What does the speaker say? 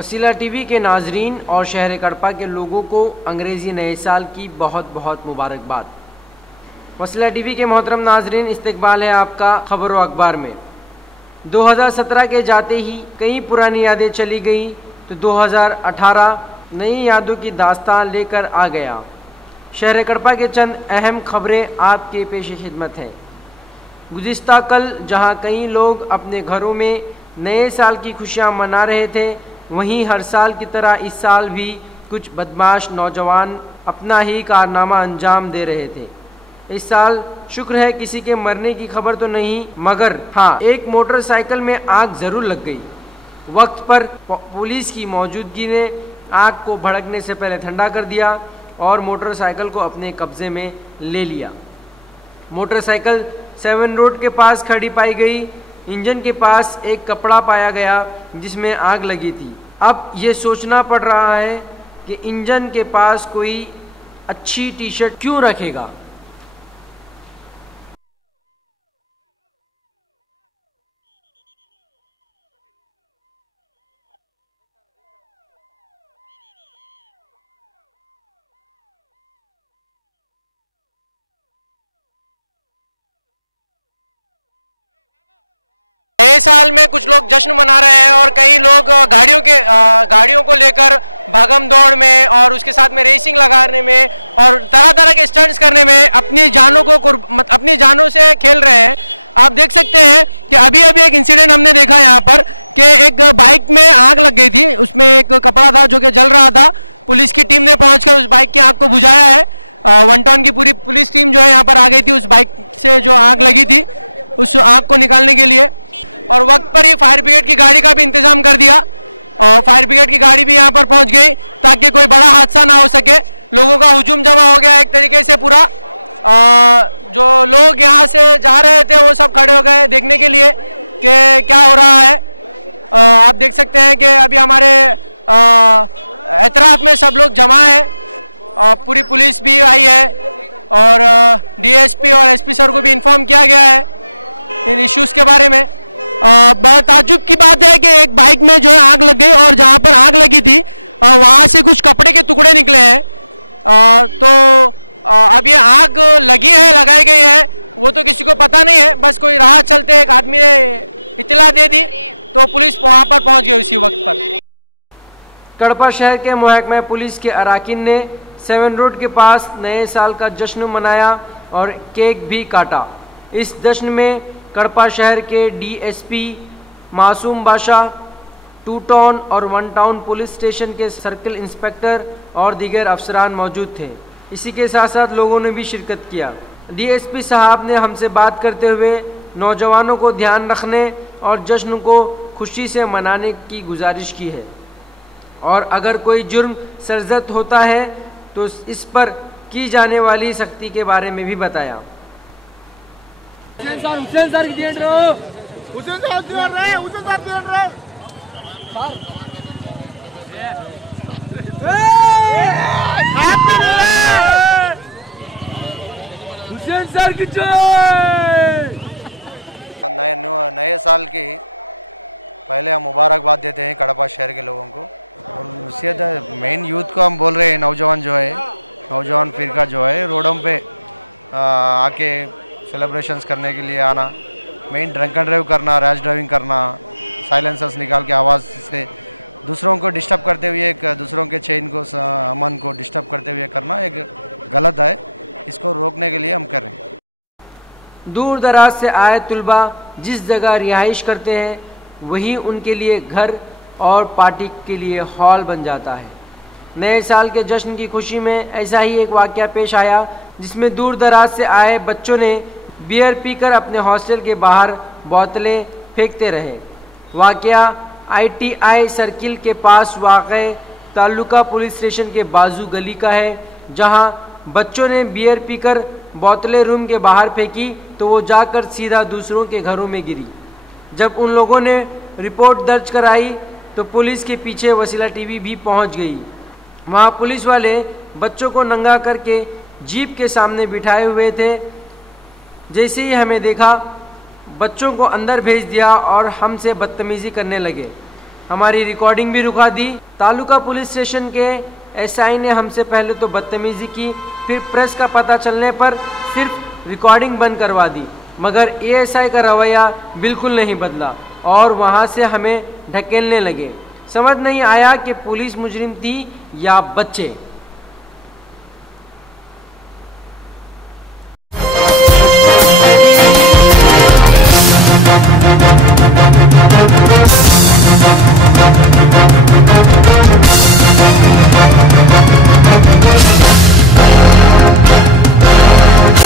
वसीला टीवी के नाजरीन और शहर कड़पा के लोगों को अंग्रेज़ी नए साल की बहुत बहुत मुबारकबाद। वसीला टीवी के मोहतरम नाजरीन, इस्तकबाल है आपका खबर व अखबार में। 2017 के जाते ही कई पुरानी यादें चली गई तो 2018 नई यादों की दास्तान लेकर आ गया। शहर कड़पा के चंद अहम खबरें आपके पेश खिदमत हैं। गुज़िश्ता कल जहां कई लोग अपने घरों में नए साल की खुशियां मना रहे थे, वहीं हर साल की तरह इस साल भी कुछ बदमाश नौजवान अपना ही कारनामा अंजाम दे रहे थे। इस साल शुक्र है किसी के मरने की खबर तो नहीं, मगर हाँ, एक मोटरसाइकिल में आग ज़रूर लग गई। वक्त पर पुलिस की मौजूदगी ने आग को भड़कने से पहले ठंडा कर दिया और मोटरसाइकिल को अपने कब्जे में ले लिया। मोटरसाइकिल 7 रोड के पास खड़ी पाई गई। इंजन के पास एक कपड़ा पाया गया जिसमें आग लगी थी। अब ये सोचना पड़ रहा है कि इंजन के पास कोई अच्छी टी शर्ट क्यों रखेगा। नए साल में कुछ लोग जश्न मना रहे हैं और कई लोग गाड़ियों को लेकर भागम दौड़ में और उसके साथ में रेसिंग लगाने में और तरह तरह के स्टंट्स करने में अपनी जानों से खेल रहे हैं। आप देख सकते हैं कि अभी एक इंसिडेंट हमने देखा यहाँ पर कि एक बाइक में आग लग गई थी। उसमें एक कपड़ा था जो कि जल रहा था। पुलिस की टीम ने पहुँचकर उस बाइक की आग को बुझाया है। 1 टाउन की पूरी पुलिस टीम जो है यहाँ पर आ गई थी उस बाइक से जो आग लगी थी उस आग को निकालने के लिए, और वक्त पर ही फायर ब्रिगेड की गाड़ी का भी इंतजाम कर दिया और फायर ब्रिगेड की गाड़ी भी यहाँ पर पहुँच गई ताकि कोई बड़ा हादसा ना हो सके। लोगों का हुजूम जमा हो गया एक तरीके से पूरा। जो लोग यहाँ से जा रहे थे वो सब खड़े हो गए देखने के लिए कि क्या हो रहा है। आप देख सकते हैं कि अभी हमारे एतराफ़ में सब लोग जमा है। पूरी पुलिस भी आई है और डीएसपी और एसपी सर को भी इन्फॉर्म किया गया है इन इश्यूज़ के बारे में। बहुत ताज्जुब की बात है कि एक बाइक में जो है आग लग गई और जहाँ पर आग लगी थी वहाँ से कुछ कपड़े के टुकड़े निकले हैं। तो अब ये आग लगाई गई है वो तो किसी को पता नहीं है। बस कोई राह चलते एक आदमी ने इत्तला दे दी तो पुलिस वहाँ पर पहुँच गई उसी वक्त पर। कड़पा शहर के महकमा पुलिस के अराकीन ने 7 रोड के पास नए साल का जश्न मनाया और केक भी काटा। इस जश्न में कड़पा शहर के डीएसपी मासूम बादशाह, 2 टाउन और 1 टाउन पुलिस स्टेशन के सर्किल इंस्पेक्टर और दीगर अफसरान मौजूद थे। इसी के साथ साथ लोगों ने भी शिरकत किया। डीएसपी साहब ने हमसे बात करते हुए नौजवानों को ध्यान रखने और जश्न को खुशी से मनाने की गुजारिश की है और अगर कोई जुर्म सरजद होता है तो इस पर की जाने वाली सख्ती के बारे में भी बताया। हुसैन सर की नए साल की पहले हम मुबारकबाद देते हैं कड़पा शहर के लोगों को और उससे मेन यूथ को हम बोल रहे हैं, नौजवान फिरका जो है रोडों पे आके सेलिब्रेशंस करने के लिए आना, मेन ड्रंक एंड ड्राइव करना, रैश ड्राइविंग करना, साइलेंसर्स निकाल के आवाज़ से दूसरों को डिस्टर्ब करते हुए दूसरों के चेन को अमन को डिस्टर्ब करते हुए करना एक गलत है। इसको रोकने के लिए हम कर रहे हैं। दूर दराज से आए तुलबा जिस जगह रिहाइश करते हैं वही उनके लिए घर और पार्टी के लिए हॉल बन जाता है। नए साल के जश्न की खुशी में ऐसा ही एक वाक़या पेश आया जिसमें दूर दराज से आए बच्चों ने बियर पीकर अपने हॉस्टल के बाहर बोतलें फेंकते रहे। वाक़या ITI सर्किल के पास वाक़े तालुका पुलिस स्टेशन के बाजू गली का है, जहां बच्चों ने बियर पीकर बोतलें रूम के बाहर फेंकी तो वो जाकर सीधा दूसरों के घरों में गिरी। जब उन लोगों ने रिपोर्ट दर्ज कराई तो पुलिस के पीछे वसीला टीवी भी पहुंच गई। वहां पुलिस वाले बच्चों को नंगा करके जीप के सामने बिठाए हुए थे। जैसे ही हमें देखा बच्चों को अंदर भेज दिया और हमसे बदतमीज़ी करने लगे। हमारी रिकॉर्डिंग भी रुका दी। तालुका पुलिस स्टेशन के एसआई ने हमसे पहले तो बदतमीजी की, फिर प्रेस का पता चलने पर सिर्फ रिकॉर्डिंग बंद करवा दी, मगर एएसआई का रवैया बिल्कुल नहीं बदला और वहाँ से हमें ढकेलने लगे। समझ नहीं आया कि पुलिस मुजरिम थी या बच्चे।